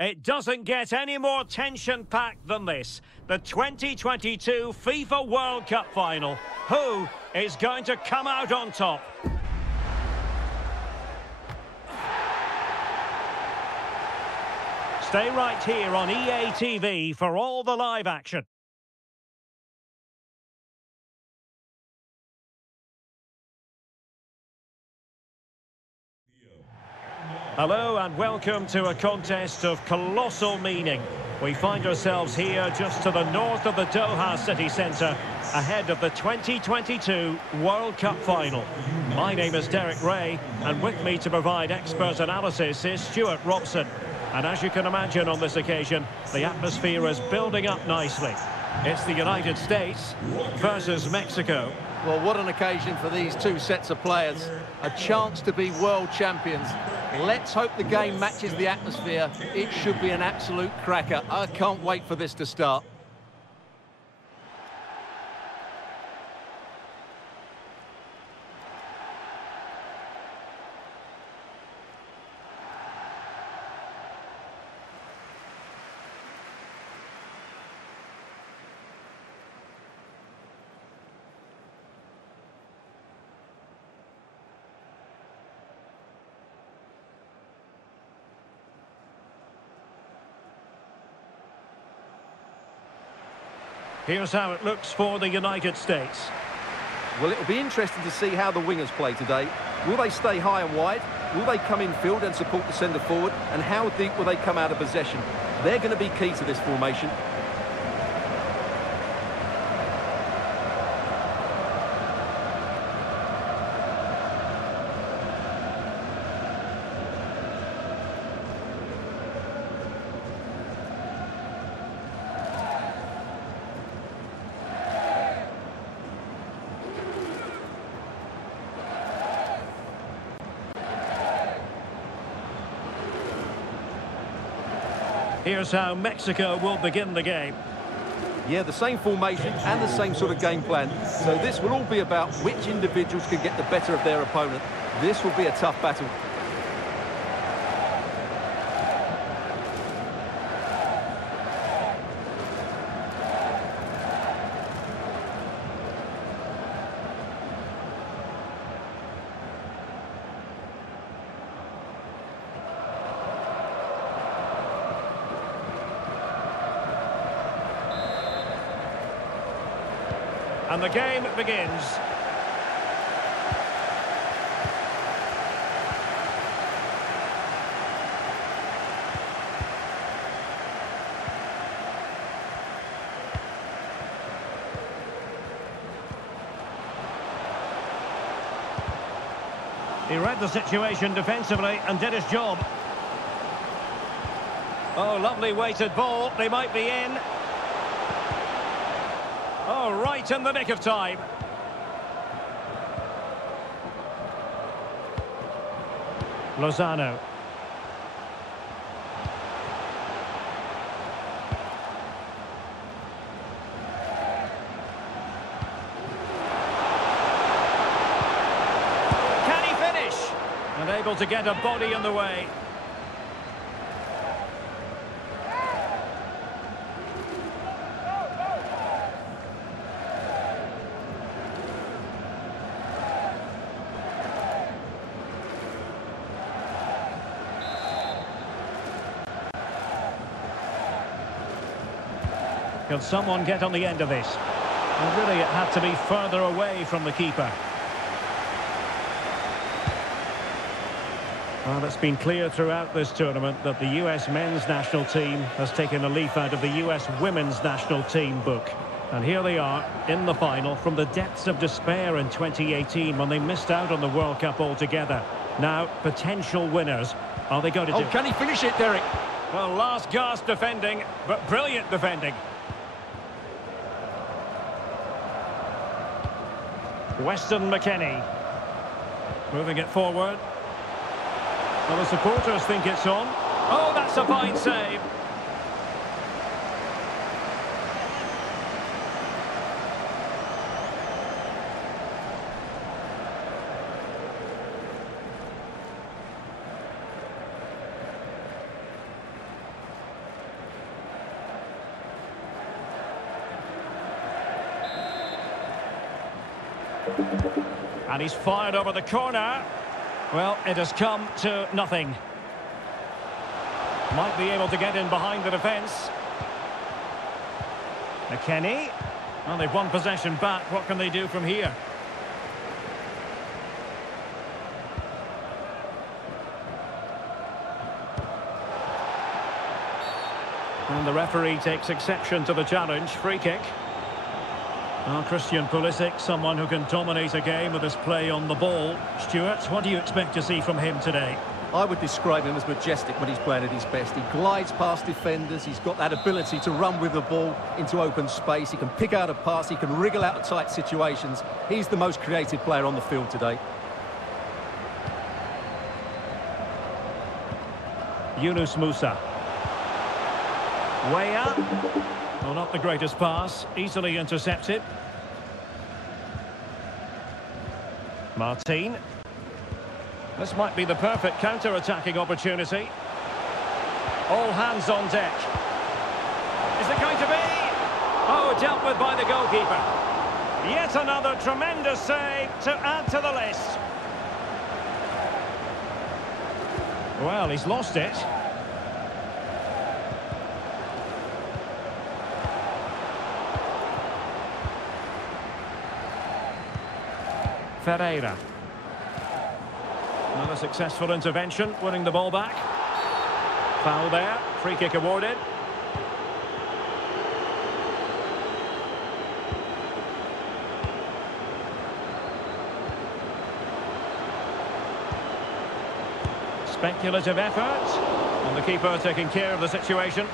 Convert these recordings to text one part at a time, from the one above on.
It doesn't get any more tension-packed than this. The 2022 FIFA World Cup final. Who is going to come out on top? Stay right here on EA TV for all the live action. Hello and welcome to a contest of colossal meaning. We find ourselves here just to the north of the Doha city centre, ahead of the 2022 World Cup final. My name is Derek Ray, and with me to provide expert analysis is Stuart Robson. And as you can imagine on this occasion, the atmosphere is building up nicely. It's the United States versus Mexico. Well, what an occasion for these two sets of players. A chance to be world champions. Let's hope the game matches the atmosphere. It should be an absolute cracker. I can't wait for this to start. Here's how it looks for the United States. Well, it'll be interesting to see how the wingers play today. Will they stay high and wide? Will they come in field and support the centre forward? And how deep will they come out of possession? They're going to be key to this formation. Here's how Mexico will begin the game. Yeah, the same formation and the same sort of game plan. So this will all be about which individuals can get the better of their opponent. This will be a tough battle. And the game begins. He read the situation defensively and did his job. Oh, lovely weighted ball. They might be in. Oh, right in the nick of time. Lozano. Can he finish? And able to get a body in the way. Can someone get on the end of this? And really, it had to be further away from the keeper. Well, it's been clear throughout this tournament that the US men's national team has taken a leaf out of the US women's national team book. And here they are in the final from the depths of despair in 2018 when they missed out on the World Cup altogether. Now, potential winners. Are they going to do it? Can he finish it, Derek? Well, last gasp defending, but brilliant defending. Weston McKennie. Moving it forward. Well, the supporters think it's on. Oh, that's a fine save. And he's fired over the corner. Well, it has come to nothing. Might be able to get in behind the defence. McKennie. Well, they've won possession back. What can they do from here? And the referee takes exception to the challenge. Free kick. Well, Christian Pulisic, someone who can dominate a game with his play on the ball. Stuart, what do you expect to see from him today? I would describe him as majestic when he's playing at his best. He glides past defenders. He's got that ability to run with the ball into open space. He can pick out a pass. He can wriggle out of tight situations. He's the most creative player on the field today. Yunus Musa. Weah. Well, not the greatest pass. Easily intercepted. Martin. This might be the perfect counter-attacking opportunity. All hands on deck. Is it going to be? Oh, dealt with by the goalkeeper. Yet another tremendous save to add to the list. Well, he's lost it. Ferreira. Another successful intervention, winning the ball back. Foul there, free kick awarded. Speculative effort, and the keeper taking care of the situation.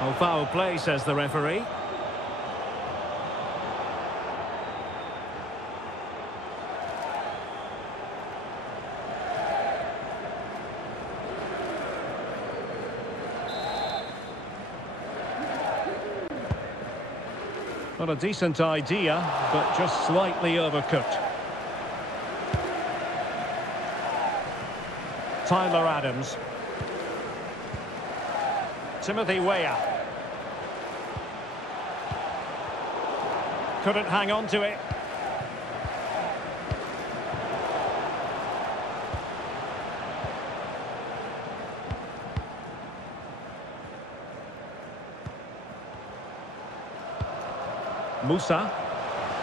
Oh, foul play, says the referee. Not a decent idea, but just slightly overcooked. Tyler Adams. Timothy Weah. Couldn't hang on to it. Musa.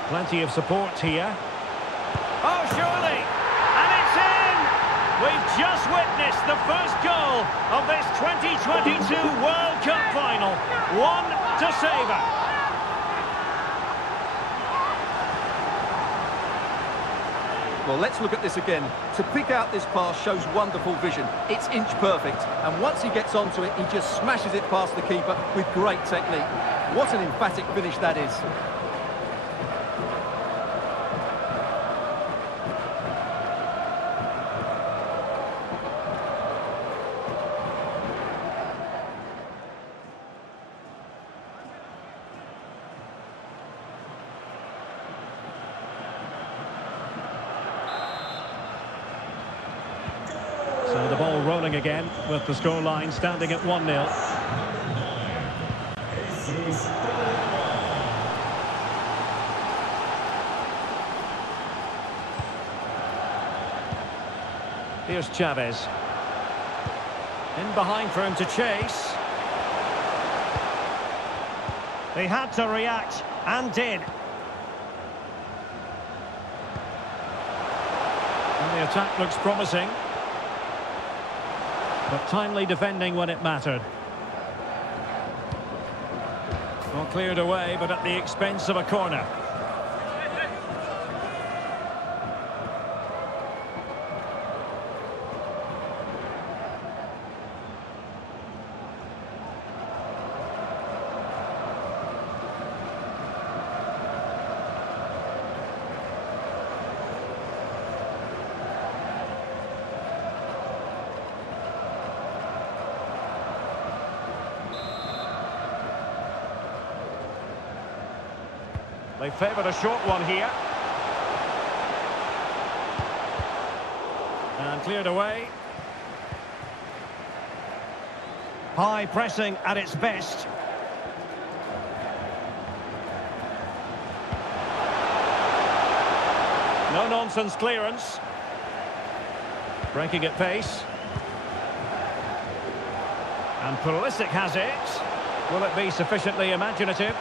Plenty of support here. Oh, surely! And it's in! We've just witnessed the first goal of this 2022 World Cup final. One to savour. Well, let's look at this again. To pick out this pass shows wonderful vision. It's inch perfect. And once he gets onto it, he just smashes it past the keeper with great technique. What an emphatic finish that is. So the ball rolling again with the scoreline standing at 1-0. Here's Chavez. In behind for him to chase. They had to react and did. And the attack looks promising. But timely defending when it mattered. Well, cleared away, but at the expense of a corner. They favoured a short one here. And cleared away. High pressing at its best. No-nonsense clearance. Breaking at pace. And Pulisic has it. Will it be sufficiently imaginative?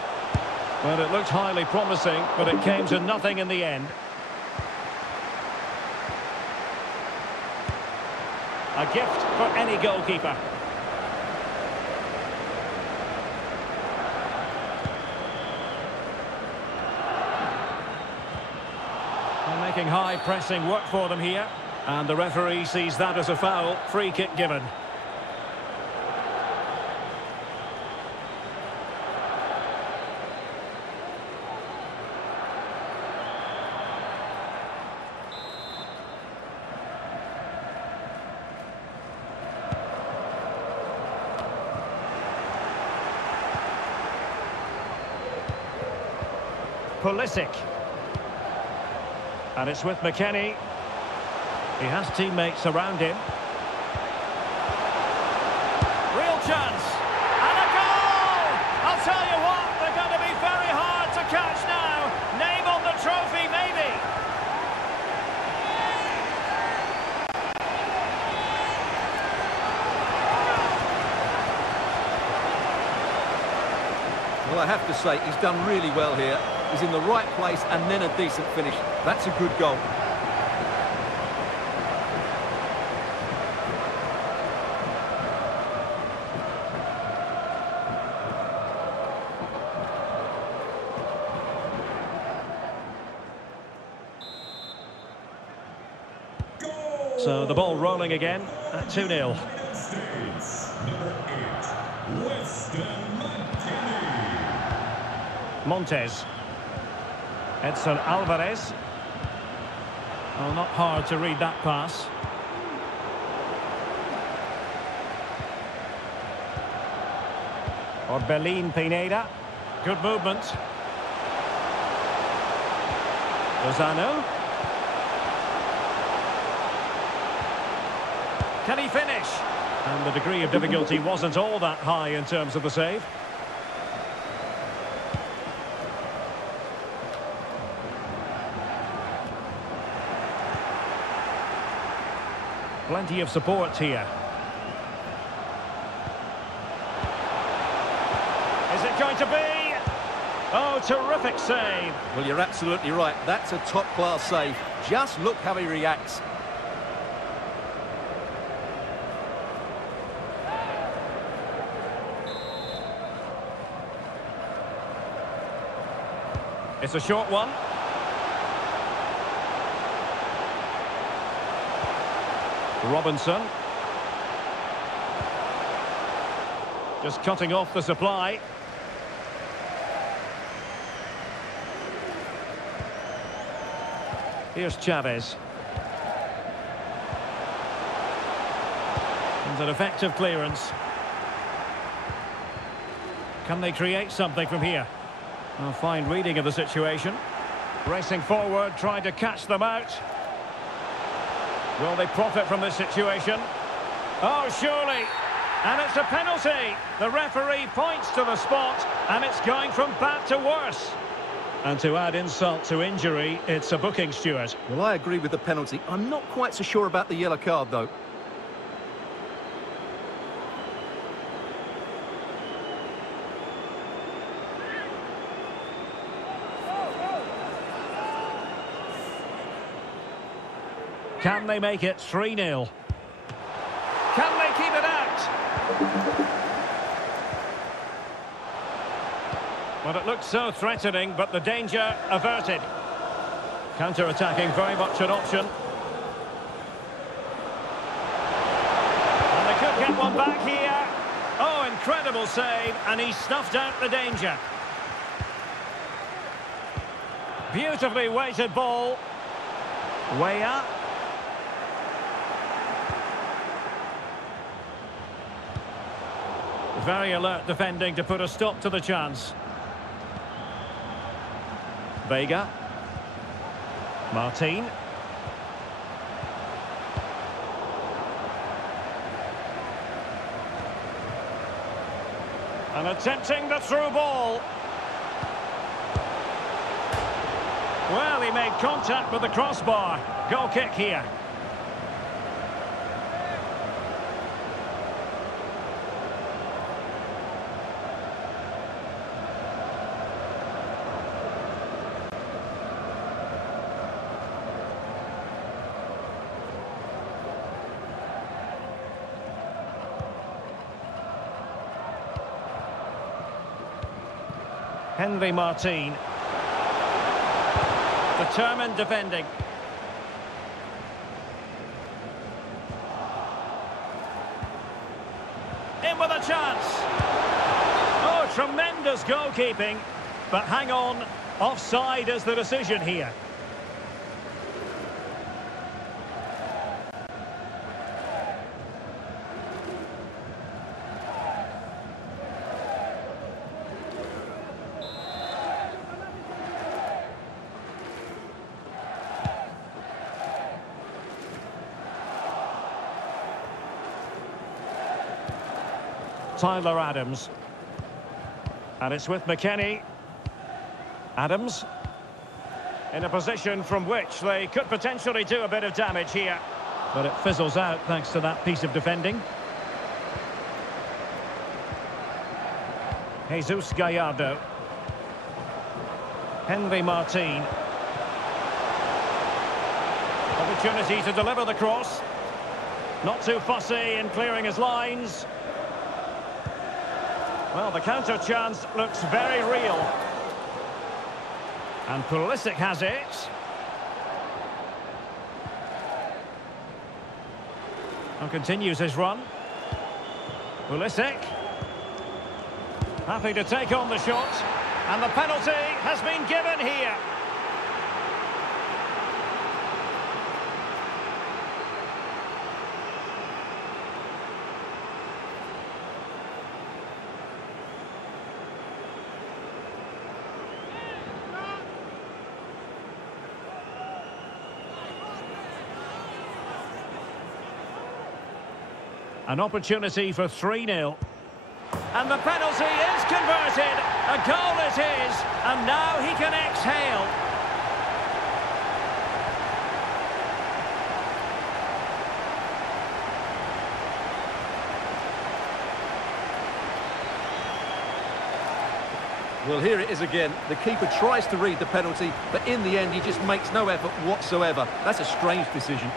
Well, it looked highly promising, but it came to nothing in the end. A gift for any goalkeeper. They're making high pressing work for them here. And the referee sees that as a foul. Free kick given. Pulisic. And it's with McKennie. He has teammates around him. Real chance. And a goal! I'll tell you what, they're going to be very hard to catch now. Name on the trophy, maybe. Well, I have to say, he's done really well here. He's in the right place and then a decent finish. That's a good goal. So the ball rolling again at 2-0. Montes. Edson Alvarez. Oh, not hard to read that pass. Orbelín Pineda. Good movement. Lozano. Can he finish? And the degree of difficulty wasn't all that high in terms of the save. Plenty of support here. Is it going to be? Oh, terrific save. Well, you're absolutely right. That's a top-class save. Just look how he reacts. It's a short one. Robinson. Just cutting off the supply. Here's Chavez. And an effective clearance. Can they create something from here? A fine reading of the situation. Racing forward, trying to catch them out. Will they profit from this situation? Oh, surely. And it's a penalty. The referee points to the spot, and it's going from bad to worse. And to add insult to injury, it's a booking, Stuart. Well, I agree with the penalty. I'm not quite so sure about the yellow card, though. Can they make it 3-0? Can they keep it out? Well, it looked so threatening, but the danger averted. Counter-attacking, very much an option. And they could get one back here. Oh, incredible save, and he snuffed out the danger. Beautifully weighted ball. Way up. Very alert defending to put a stop to the chance. Vega. Martin. And attempting the through ball. Well, he made contact with the crossbar. Goal kick here. Henry Martin. Determined defending. In with a chance. Oh, tremendous goalkeeping. But hang on, offside is the decision here. Tyler Adams. And it's with McKennie. Adams. In a position from which they could potentially do a bit of damage here. But it fizzles out thanks to that piece of defending. Jesus Gallardo. Henry Martin. Opportunity to deliver the cross. Not too fussy in clearing his lines. Well, the counter chance looks very real. And Pulisic has it. And continues his run. Pulisic. Happy to take on the shot. And the penalty has been given here. An opportunity for 3-0. And the penalty is converted. A goal it is. And now he can exhale. Well, here it is again. The keeper tries to read the penalty, but in the end, he just makes no effort whatsoever. That's a strange decision.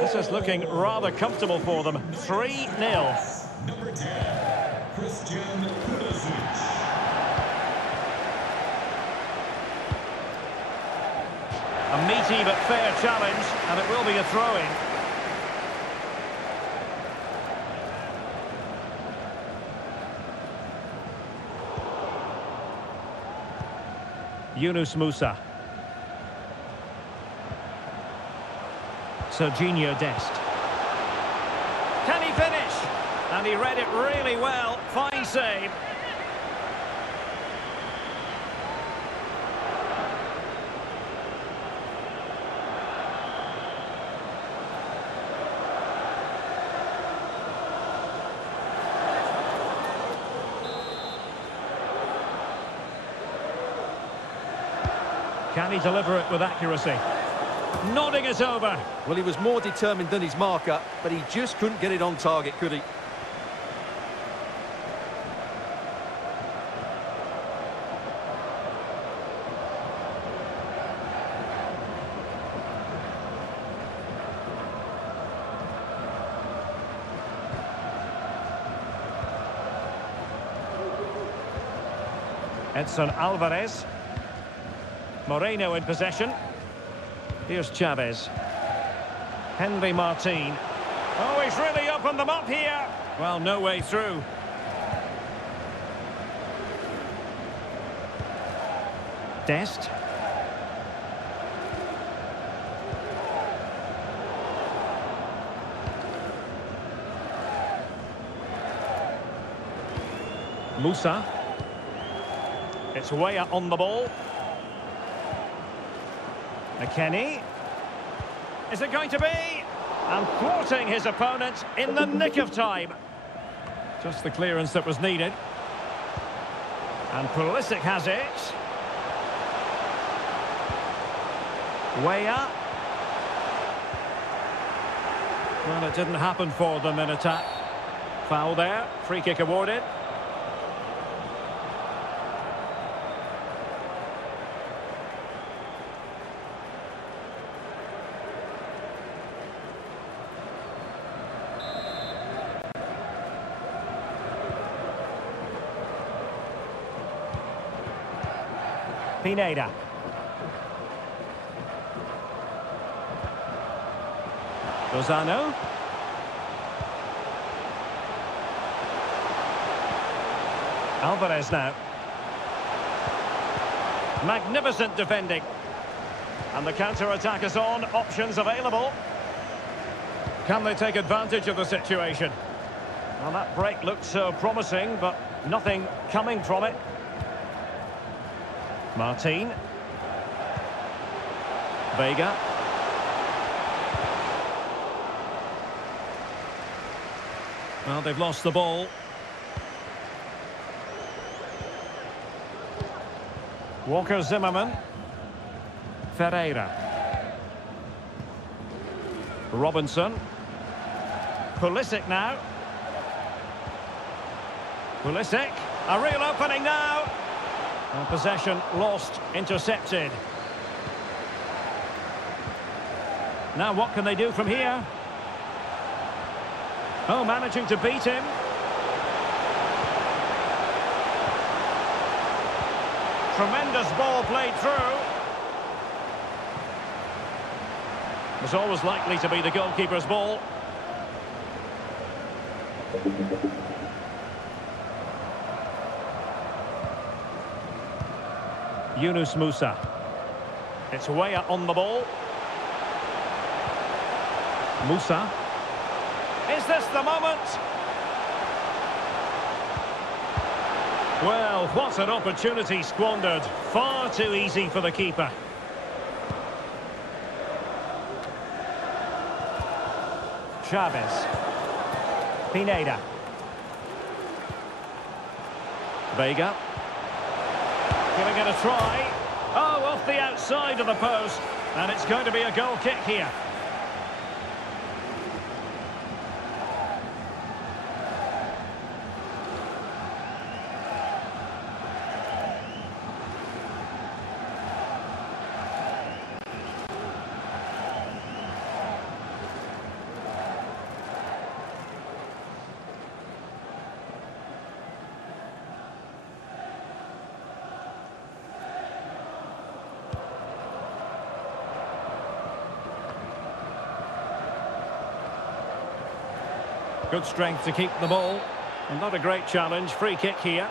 This is looking rather comfortable for them. 3-0. Number 10, Christian Pulisic. A meaty but fair challenge, and it will be a throw-in. Yunus Musa. Serginho Dest. Can he finish? And he read it really well. Fine save. Can he deliver it with accuracy? Nodding it over. Well, he was more determined than his marker, but he just couldn't get it on target, could he? Edson Alvarez. Moreno in possession. Here's Chavez. Henry Martin. Oh, he's really opened them up here. Well, no way through. Dest. Musa. It's Weah on the ball. McKennie. Is it going to be? And thwarting his opponent in the nick of time. Just the clearance that was needed. And Pulisic has it. Weah. Well, it didn't happen for them in attack. Foul there. Free kick awarded. Pineda. Lozano. Alvarez now. Magnificent defending. And the counter-attack is on. Options available. Can they take advantage of the situation? Well, that break looked so promising, but nothing coming from it. Martin. Vega. Well, they've lost the ball. Walker Zimmerman. Ferreira. Robinson. Pulisic now. Pulisic. A real opening now. And possession lost, intercepted. Now what can they do from here? Oh, managing to beat him. Tremendous ball played through. Was always likely to be the goalkeeper's ball. Yunus Musa. It's Weah on the ball. Musa. Is this the moment? Well, what an opportunity squandered. Far too easy for the keeper. Chavez. Pineda. Vega. Giving it a try. Oh, off the outside of the post. And it's going to be a goal kick here. Good strength to keep the ball. And not a great challenge. Free kick here.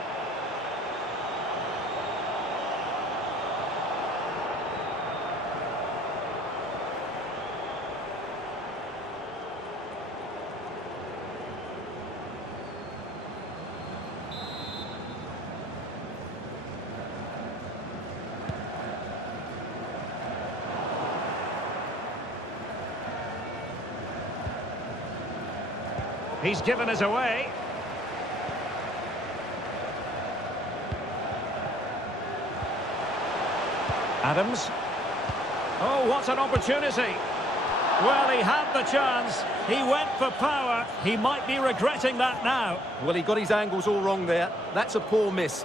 He's given us away. Adams. Oh, what an opportunity. Well, he had the chance. He went for power. He might be regretting that now. Well, he got his angles all wrong there. That's a poor miss.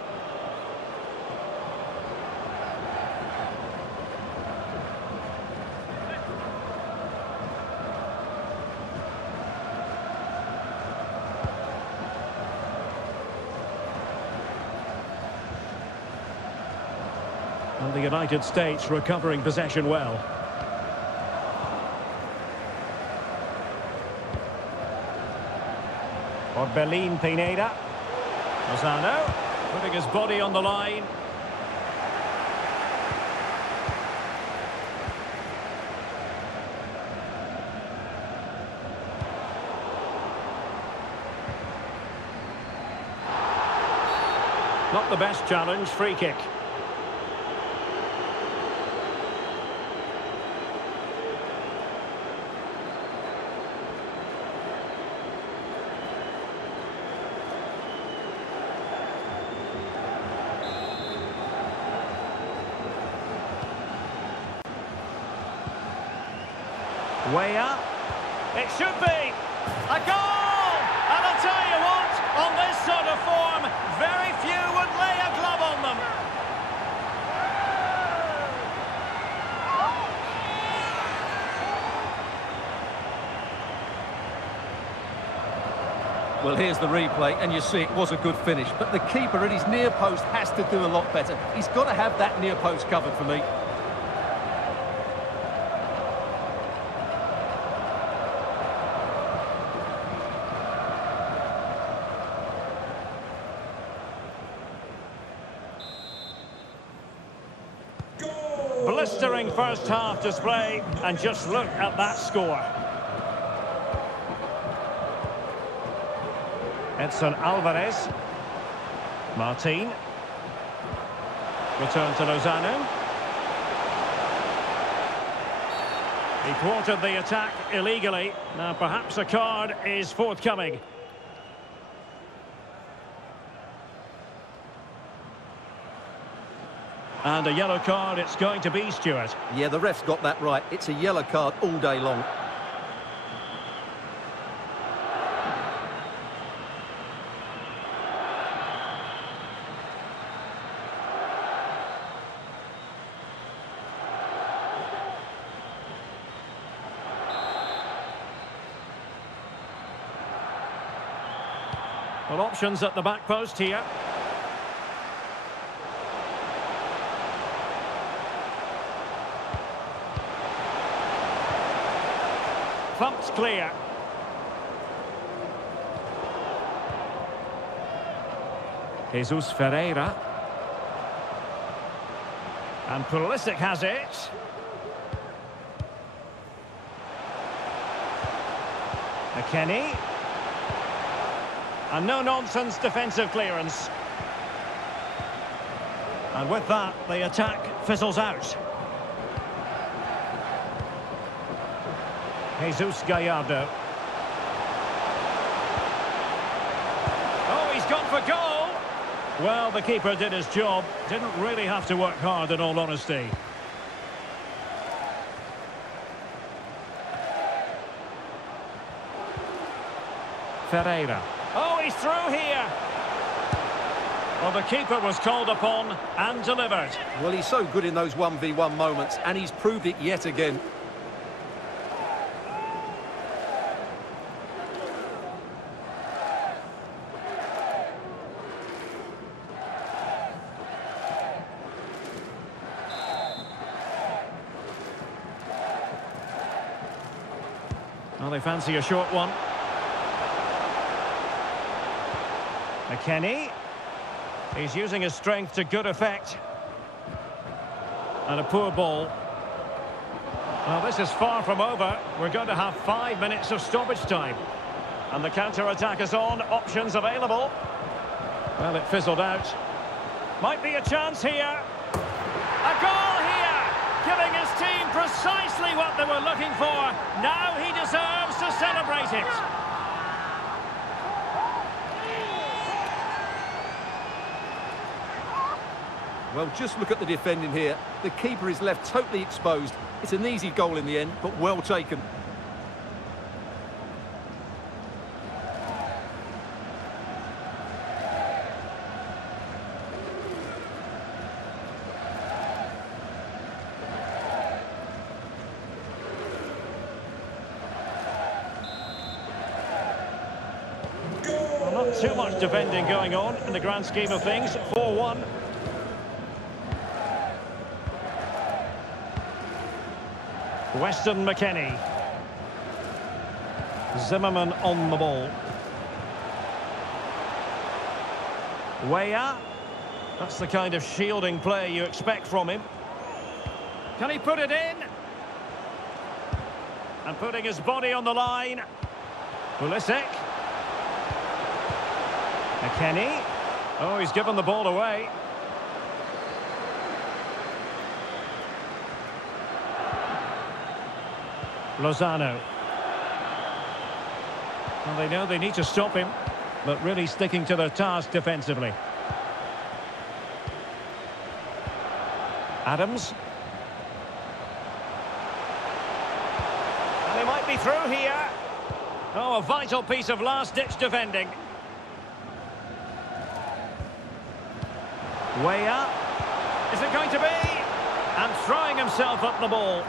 And the United States recovering possession well. Orbelin Pineda. Lozano putting his body on the line. Not the best challenge, free kick. Way up. It should be. A goal! And I'll tell you what, on this sort of form, very few would lay a glove on them. Well, here's the replay, and you see it was a good finish. But the keeper at his near post has to do a lot better. He's got to have that near post covered for me. Blistering first half display, and just look at that score. Edson Alvarez. Martin. Return to Lozano. He thwarted the attack illegally. Now perhaps a card is forthcoming. And a yellow card it's going to be, Stuart. Yeah, the ref's got that right. It's a yellow card all day long. Well, options at the back post here. Thumped clear. Jesus Ferreira. And Pulisic has it. McKennie. And no-nonsense defensive clearance. And with that, the attack fizzles out. Jesus Gallardo. Oh, he's gone for goal! Well, the keeper did his job. Didn't really have to work hard, in all honesty. Ferreira. Oh, he's through here. Well, the keeper was called upon and delivered. Well, he's so good in those 1v1 moments, and he's proved it yet again. Well, they fancy a short one. McKennie. He's using his strength to good effect. And a poor ball. Well, this is far from over. We're going to have 5 minutes of stoppage time. And the counter-attack is on. Options available. Well, it fizzled out. Might be a chance here. A goal here! Giving his team precisely what they were looking for. Now he deserves to celebrate it. Well, just look at the defending here. The keeper is left totally exposed. It's an easy goal in the end, but well taken. Well, not too much defending going on in the grand scheme of things. 4-1. Weston McKennie. Zimmerman on the ball. Weah. That's the kind of shielding play you expect from him. Can he put it in? And putting his body on the line. Pulisic. McKennie. Oh, he's given the ball away. Lozano. Well, they know they need to stop him, but really sticking to their task defensively. Adams. And he might be through here. Oh, a vital piece of last-ditch defending. Way up. Is it going to be? And throwing himself at the ball.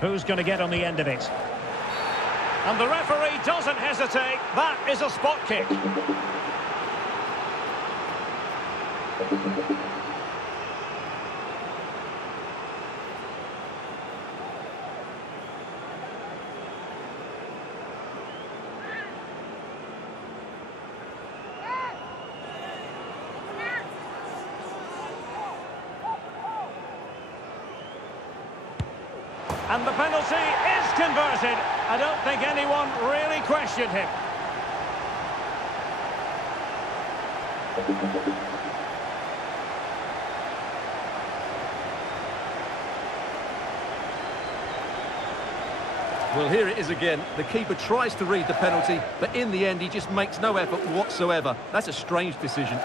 Who's going to get on the end of it? And the referee doesn't hesitate. That is a spot kick. And the penalty is converted. I don't think anyone really questioned him. Well, here it is again. The keeper tries to read the penalty, but in the end, he just makes no effort whatsoever. That's a strange decision.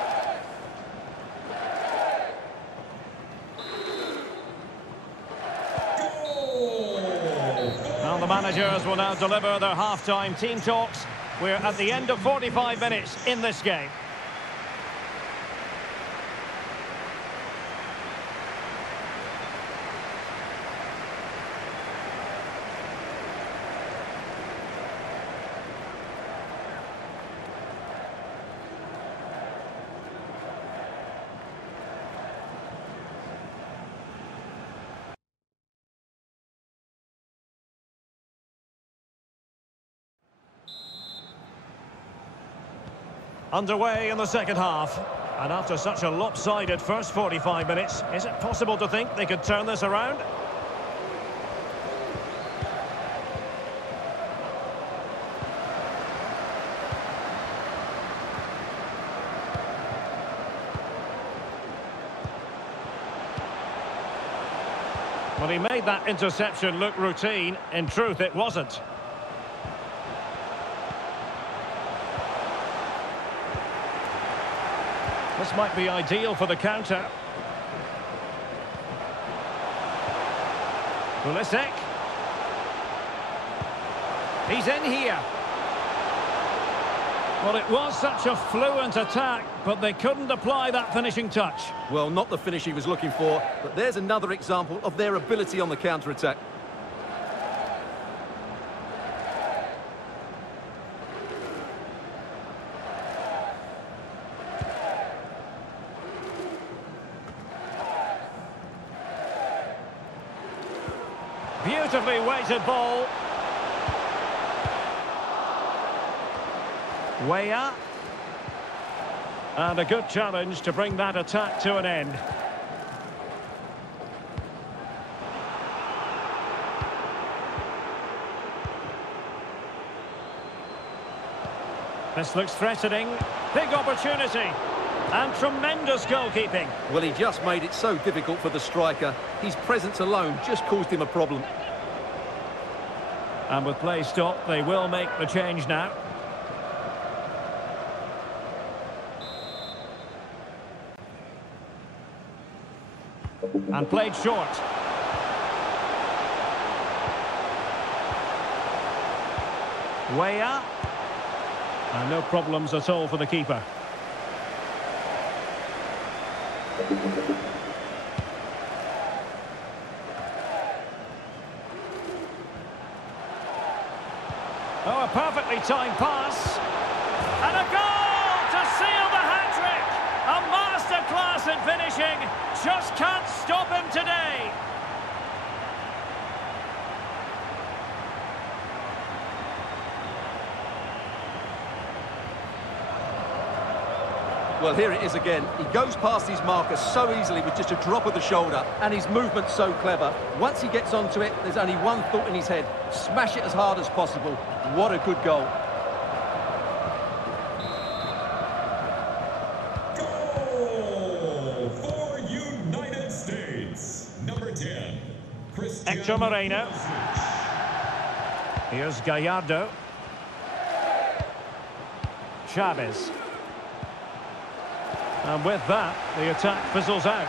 Well, the managers will now deliver their half-time team talks. We're at the end of 45 minutes in this game. Underway in the second half. And after such a lopsided first 45 minutes, is it possible to think they could turn this around? Well, he made that interception look routine. In truth, it wasn't. This might be ideal for the counter. Pulisic. He's in here. Well, it was such a fluent attack, but they couldn't apply that finishing touch. Well, not the finish he was looking for, but there's another example of their ability on the counter-attack. Beautifully weighted ball. Way up. And a good challenge to bring that attack to an end. This looks threatening. Big opportunity. And tremendous goalkeeping. Well, he just made it so difficult for the striker. His presence alone just caused him a problem. And with play stopped, they will make the change now. And played short. Way up. And no problems at all for the keeper. Oh, a perfectly timed pass. And a goal to seal the hat-trick. A masterclass in finishing. Just can't stop him today. Well, here it is again. He goes past his marker so easily with just a drop of the shoulder, and his movement's so clever. Once he gets onto it, there's only one thought in his head. Smash it as hard as possible. What a good goal. Goal Nacho Moreno. Here's Gallardo. Chavez. And with that, the attack fizzles out.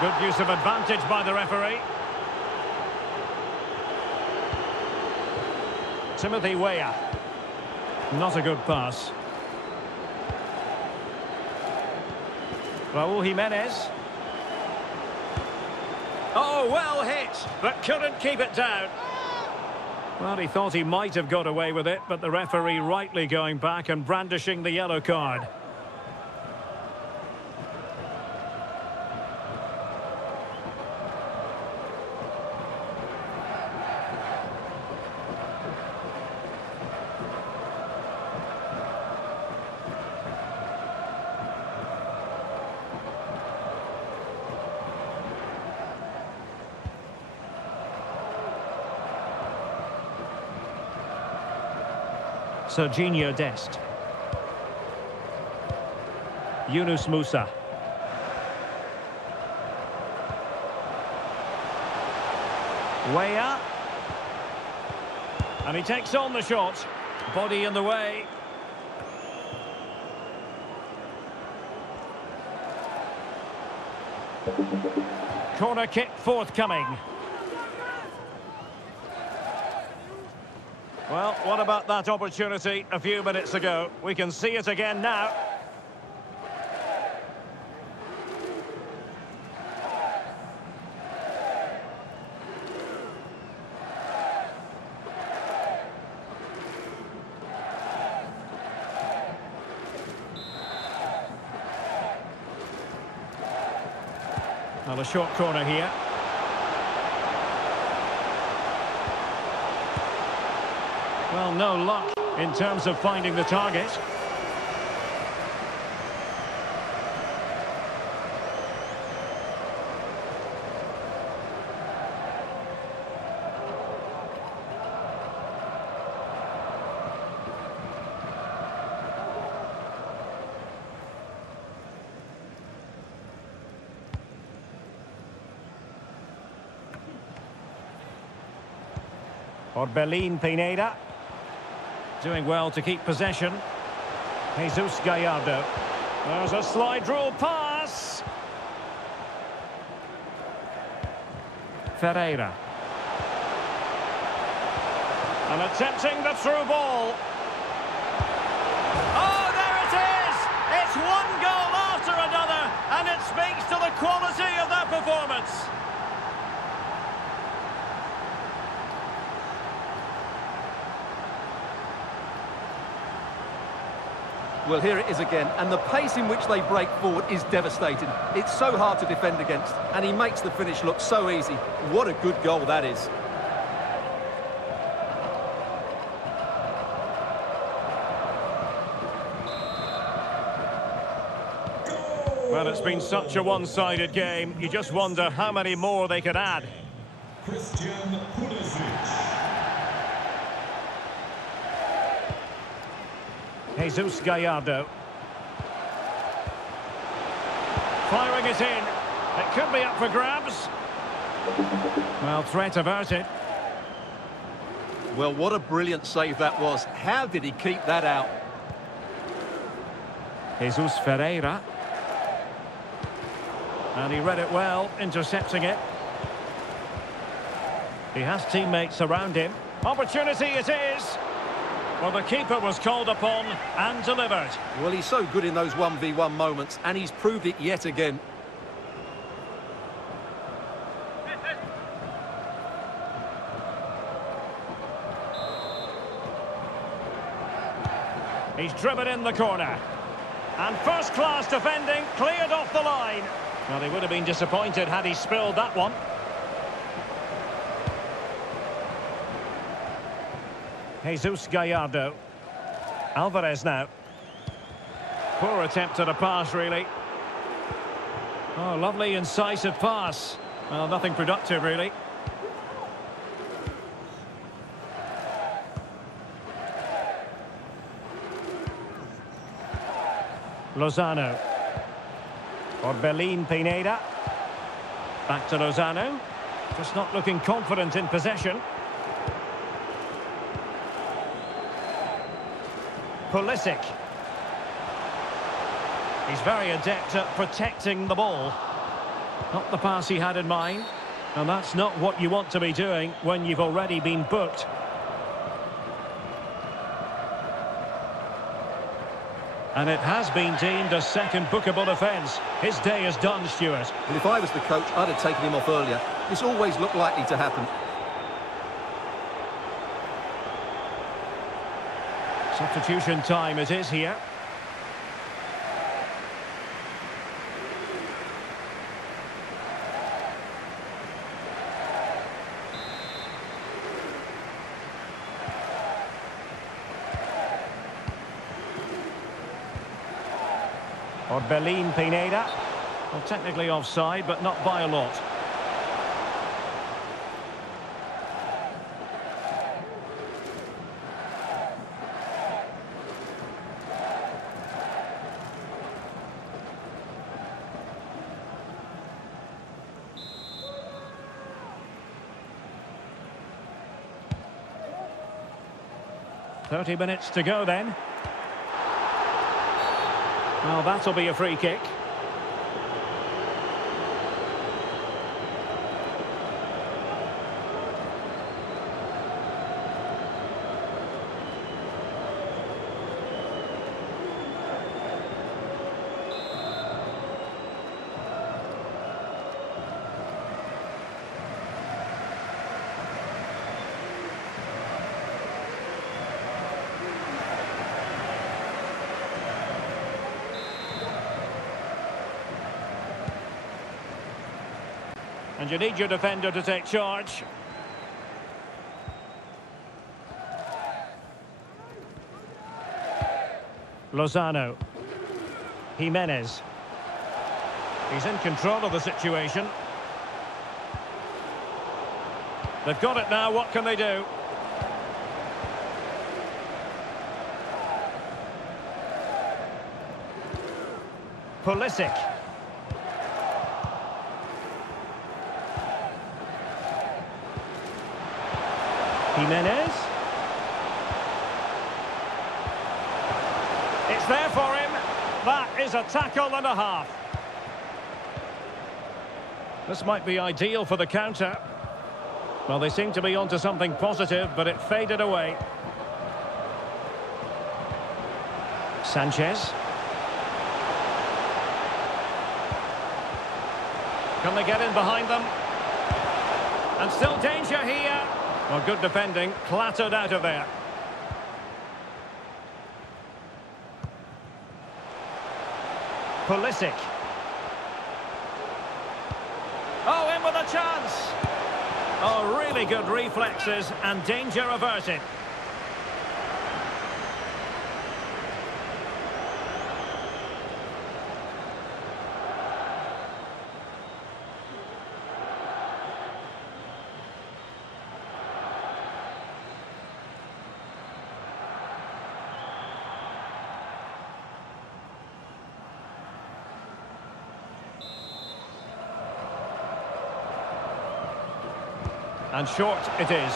Good use of advantage by the referee. Timothy Weah. Not a good pass. Raúl Jimenez. Oh, well hit, but couldn't keep it down. Well, he thought he might have got away with it, but the referee rightly going back and brandishing the yellow card. Serginho Dest. Yunus Musa. Weah. And he takes on the shot. Body in the way. Corner kick forthcoming. Well, what about that opportunity a few minutes ago? We can see it again now. Well, a short corner here. Well, no luck in terms of finding the target. Orbelín Pineda. Doing well to keep possession. Jesus Gallardo. There's a slide rule pass. Ferreira. And attempting the through ball. Oh, there it is! It's one goal after another, and it speaks to the quality of their performance. Well, here it is again, and the pace in which they break forward is devastating. It's so hard to defend against, and he makes the finish look so easy. What a good goal that is. Well, it's been such a one-sided game. You just wonder how many more they could add. Jesus Gallardo. Firing it in. It could be up for grabs. Well, threat averted. Well, what a brilliant save that was. How did he keep that out? Jesus Ferreira. And he read it well, intercepting it. He has teammates around him. Opportunity it is. Well, the keeper was called upon and delivered. Well, he's so good in those 1v1 moments, and he's proved it yet again. He's driven in the corner. And first-class defending, cleared off the line. Well, he would have been disappointed had he spilled that one. Jesus Gallardo. Alvarez now. Poor attempt at a pass, really. Oh, lovely incisive pass. Well, nothing productive, really. Lozano. Orbelin Pineda. Back to Lozano. Just not looking confident in possession. Pulisic. He's very adept at protecting the ball. Not the pass he had in mind. And that's not what you want to be doing when you've already been booked. And it has been deemed a second bookable offence. His day is done, Stuart. Well, if I was the coach, I'd have taken him off earlier. This always looked likely to happen. Substitution time it is here. Orbelin Pineda. Well, technically offside, but not by a lot. "30 minutes to go then." Well, that'll be a free kick. And you need your defender to take charge. Lozano. Jimenez. He's in control of the situation. They've got it now, what can they do? Pulisic. Jimenez. It's there for him. That is a tackle and a half. This might be ideal for the counter. Well, they seem to be onto something positive, but it faded away. Sanchez. Can they get in behind them? And still danger here. Well, good defending, clattered out of there. Pulisic. Oh, in with a chance. Oh, really good reflexes and danger averted. And short it is.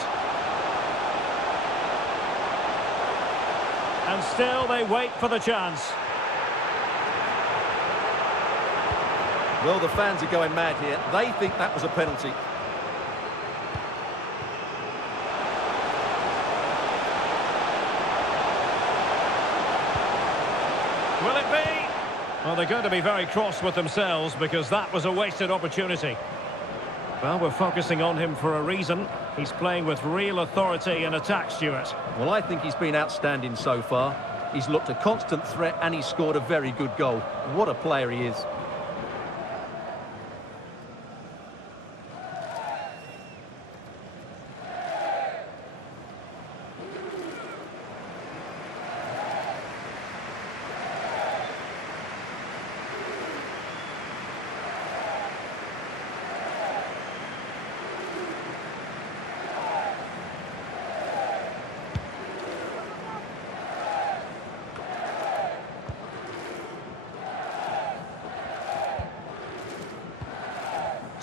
And still they wait for the chance. Well, the fans are going mad here. They think that was a penalty. Will it be? Well, they're going to be very cross with themselves because that was a wasted opportunity. Well, we're focusing on him for a reason. He's playing with real authority in attack, Stuart. Well, I think he's been outstanding so far. He's looked a constant threat and he's scored a very good goal. What a player he is.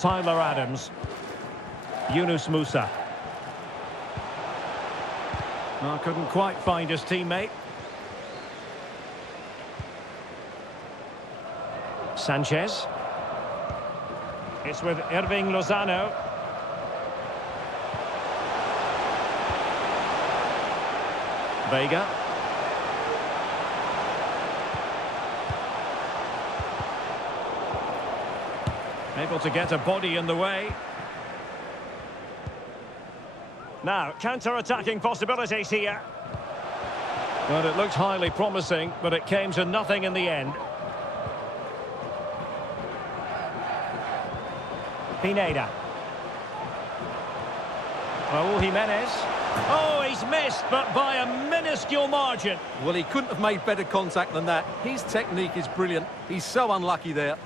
Tyler Adams. Yunus Musa. Oh, couldn't quite find his teammate. Sanchez. It's with Irving Lozano. Vega. Able to get a body in the way. Now, counter-attacking possibilities here. Well, it looked highly promising, but it came to nothing in the end. Pineda. Raul Jimenez. Oh, he's missed, but by a minuscule margin. Well, he couldn't have made better contact than that. His technique is brilliant. He's so unlucky there.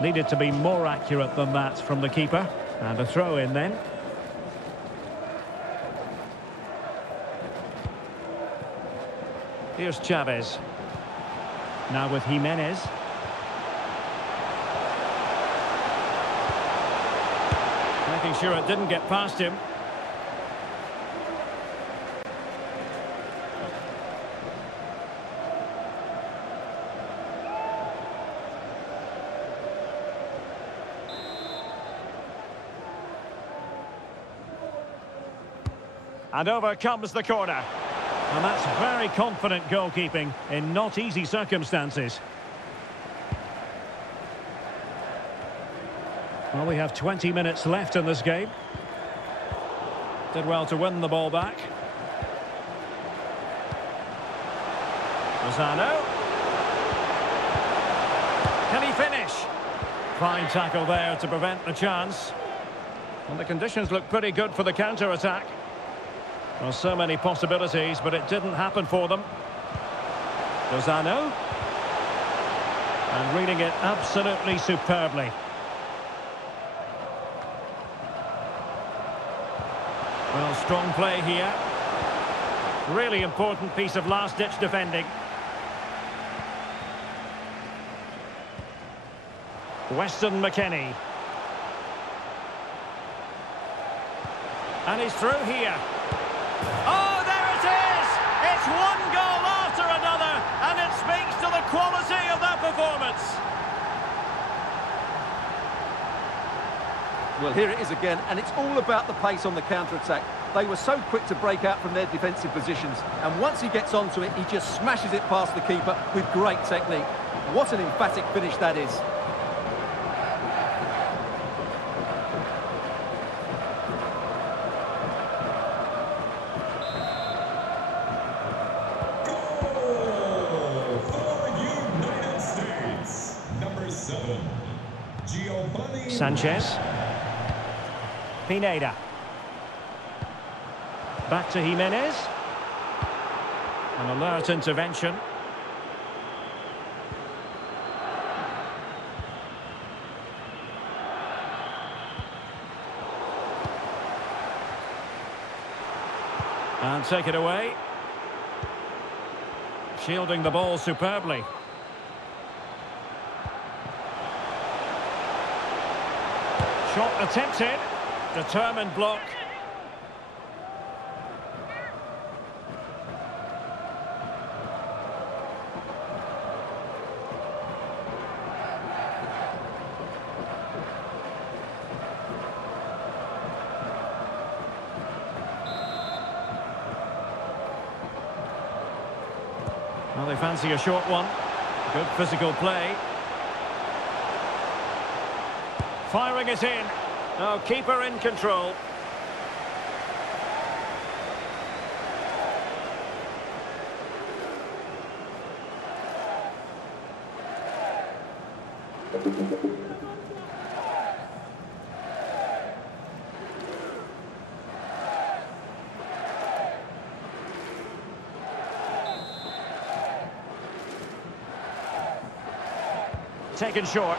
Needed to be more accurate than that from the keeper. And a throw in then. Here's Chavez. Now with Jimenez. Making sure it didn't get past him. And over comes the corner. And that's very confident goalkeeping in not easy circumstances. Well, we have 20 minutes left in this game. Did well to win the ball back. Lozano. Can he finish? Fine tackle there to prevent the chance. And the conditions look pretty good for the counter-attack. Well, so many possibilities, but it didn't happen for them. Lozano. And reading it absolutely superbly. Well, strong play here. Really important piece of last-ditch defending. Weston McKennie. And he's through here. Oh, there it is! It's one goal after another, and it speaks to the quality of that performance. Well, here it is again, and it's all about the pace on the counter-attack. They were so quick to break out from their defensive positions, and once he gets onto it, he just smashes it past the keeper with great technique. What an emphatic finish that is. Sanchez. Pineda. Back to Jimenez. An alert intervention. And take it away. Shielding the ball superbly. Shot attempted. Determined block. Well, they fancy a short one. Good physical play. Firing it in. Oh, keeper in control. taken short.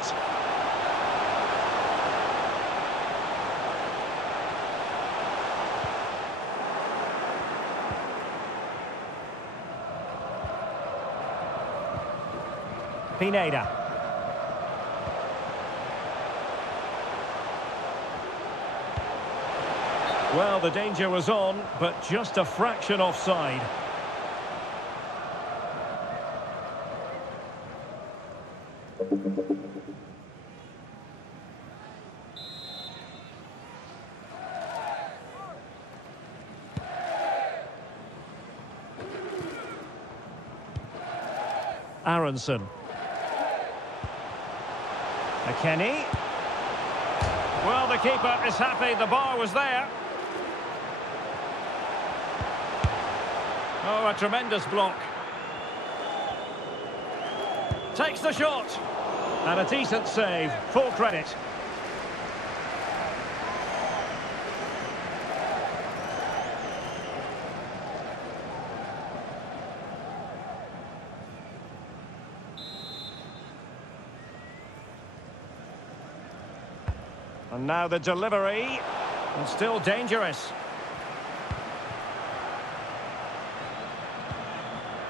Pineda. Well, the danger was on, but just a fraction offside. Aronson. McKennie. Well, the keeper is happy the bar was there. Oh, a tremendous block. Takes the shot. And a decent save. Full credit. And now the delivery. And still dangerous.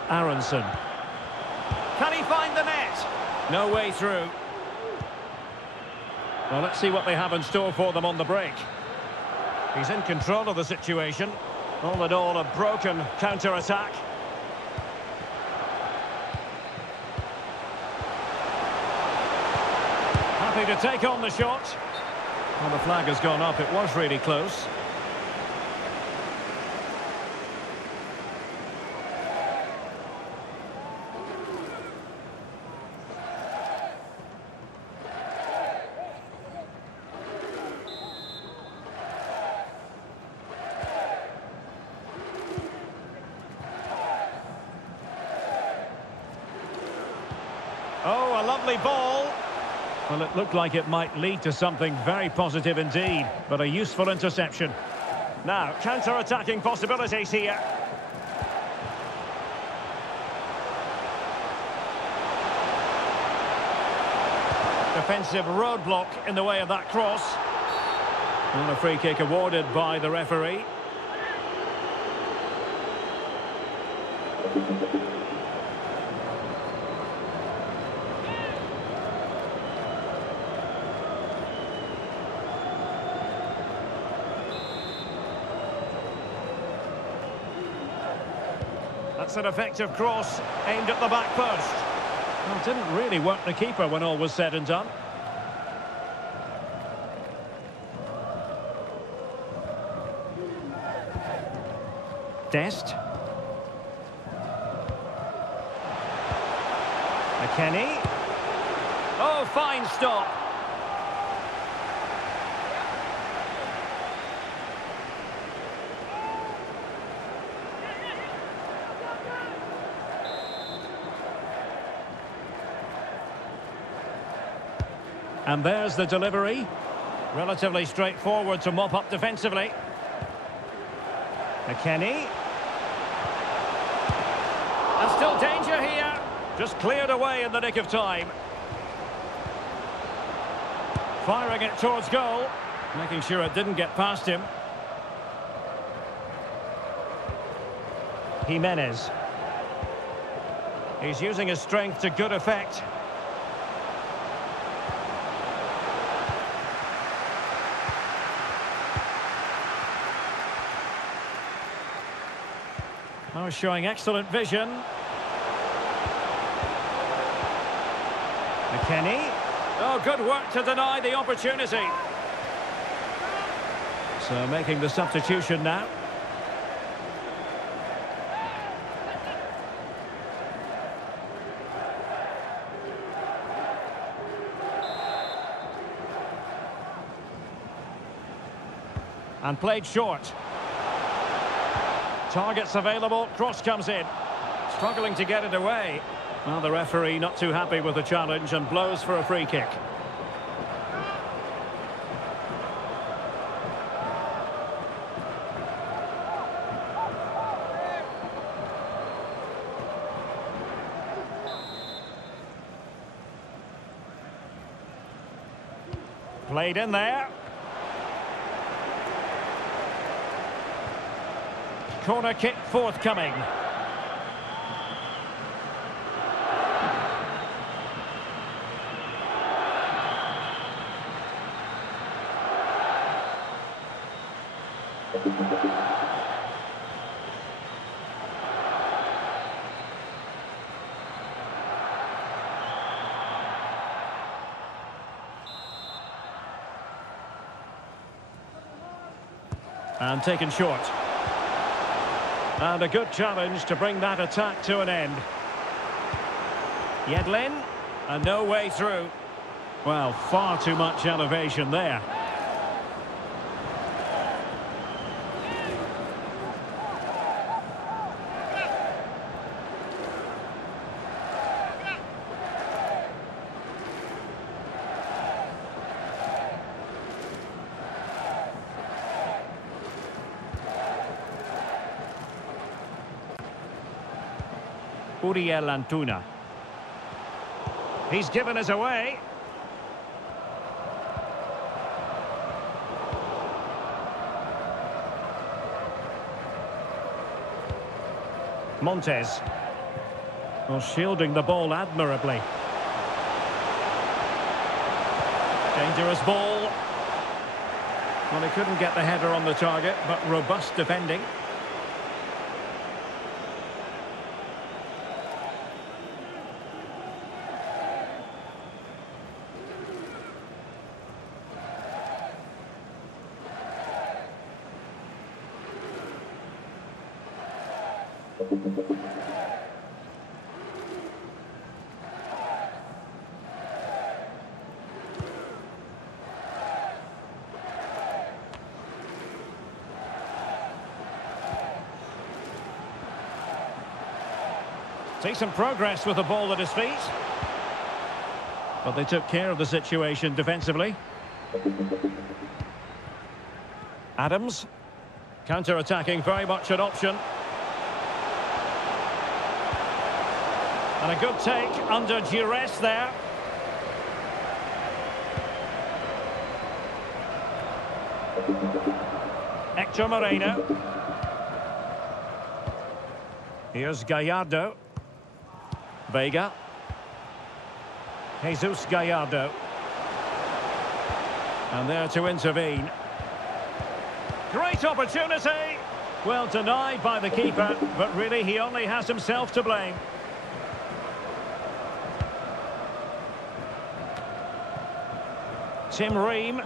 Aronson. Can he find the net? No way through. Well, let's see what they have in store for them on the break. He's in control of the situation. All in all, a broken counter-attack. Happy to take on the shot. Well, the flag has gone up. It was really close. Oh, a lovely ball. Well, it looked like it might lead to something very positive indeed, but a useful interception. Now, counter-attacking possibilities here. Defensive roadblock in the way of that cross. And a free kick awarded by the referee. That's an effective cross aimed at the back post. Well, it didn't really work the keeper when all was said and done. Dest. McKennie. Oh, fine stop. And there's the delivery. Relatively straightforward to mop up defensively. McKennie. And still danger here. Just cleared away in the nick of time. Firing it towards goal. Making sure it didn't get past him. Jimenez. He's using his strength to good effect. Oh, showing excellent vision. McKennie. Oh, good work to deny the opportunity. So making the substitution now. And played short. Targets available, cross comes in. Struggling to get it away. Well, the referee not too happy with the challenge and blows for a free kick. Played in there. Corner kick forthcoming. And taken short. And a good challenge to bring that attack to an end. Yedlin, and no way through. Well, far too much elevation there. Uriel Antuna. He's given us away. Montes. Well, shielding the ball admirably. Dangerous ball. Well, he couldn't get the header on the target, but robust defending. Decent progress with the ball at his feet. But they took care of the situation defensively. Adams. Counter-attacking, very much an option. And a good take under duress there. Hector Moreno. Here's Gallardo. Vega. Jesus Gallardo. And there to intervene. Great opportunity. Well denied by the keeper, but really he only has himself to blame. Tim Ream.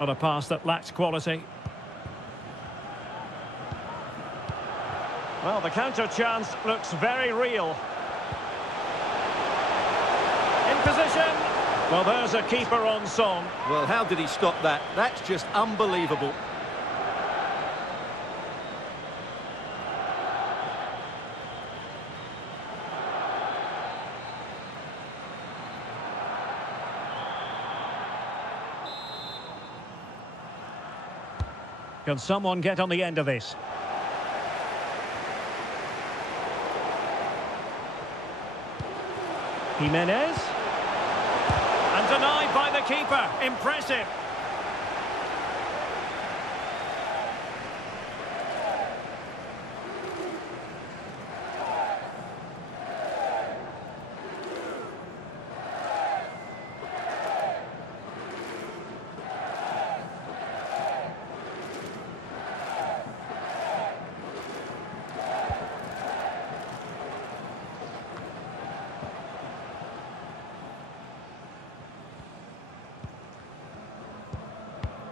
On a pass that lacks quality. Well, the counter chance looks very real. In position. Well, there's a keeper on song. Well, how did he stop that? That's just unbelievable. Can someone get on the end of this? Jimenez. And denied by the keeper. Impressive.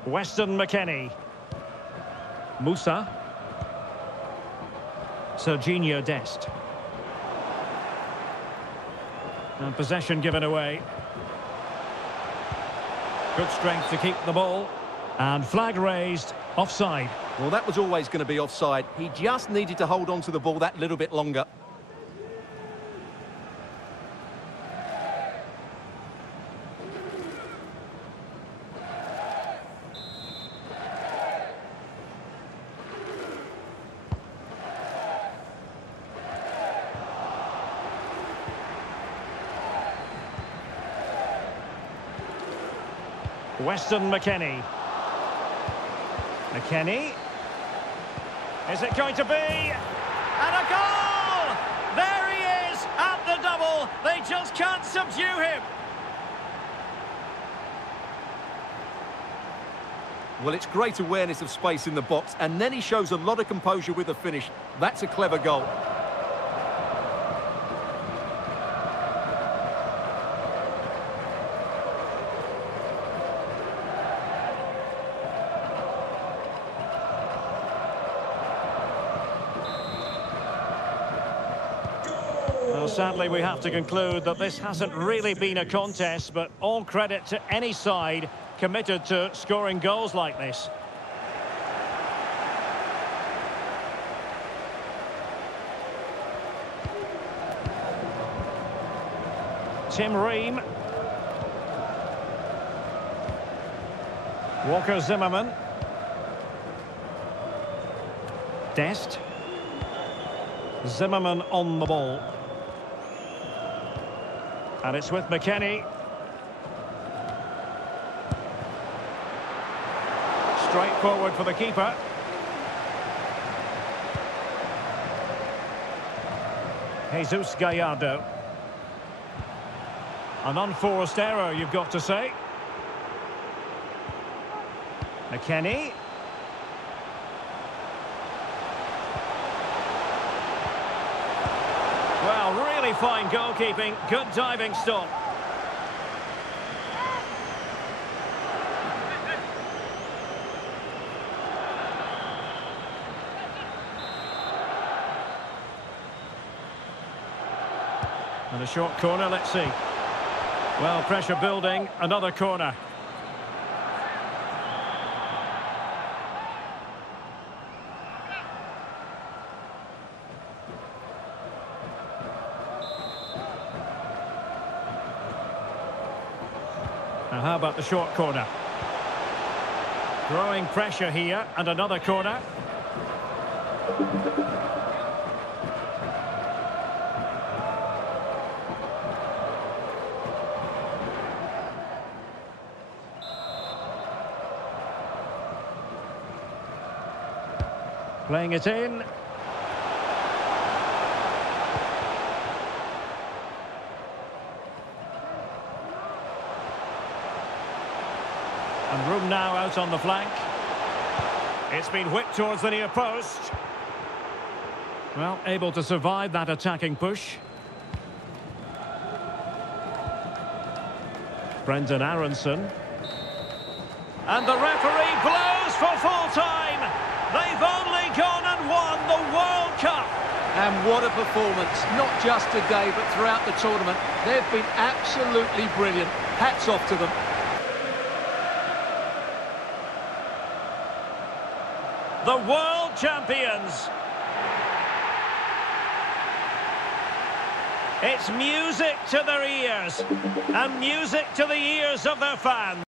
Weston McKennie. Musa. Serginho Dest. And possession given away. Good strength to keep the ball. And flag raised. Offside. Well, that was always going to be offside. He just needed to hold on to the ball that little bit longer. Weston McKennie. McKennie. Is it going to be? And a goal! There he is at the double. They just can't subdue him. Well, it's great awareness of space in the box, and then he shows a lot of composure with the finish. That's a clever goal. Well, sadly, we have to conclude that this hasn't really been a contest, but all credit to any side committed to scoring goals like this. Tim Ream. Walker Zimmerman. Dest. Zimmerman on the ball. And it's with McKennie. Straight forward for the keeper. Jesus Gallardo. An unforced error, you've got to say. McKennie. Well, really fine goalkeeping. Good diving stop. And a short corner, let's see. Well, pressure building, another corner. Now, how about the short corner? Growing pressure here, and another corner. Playing it in. And room now out on the flank. It's been whipped towards the near post. Well, able to survive that attacking push. Brendan Aronson. And the referee blows for full time. They've only gone and won the World Cup. And what a performance, not just today, but throughout the tournament. They've been absolutely brilliant. Hats off to them. The world champions. It's music to their ears, and music to the ears of their fans.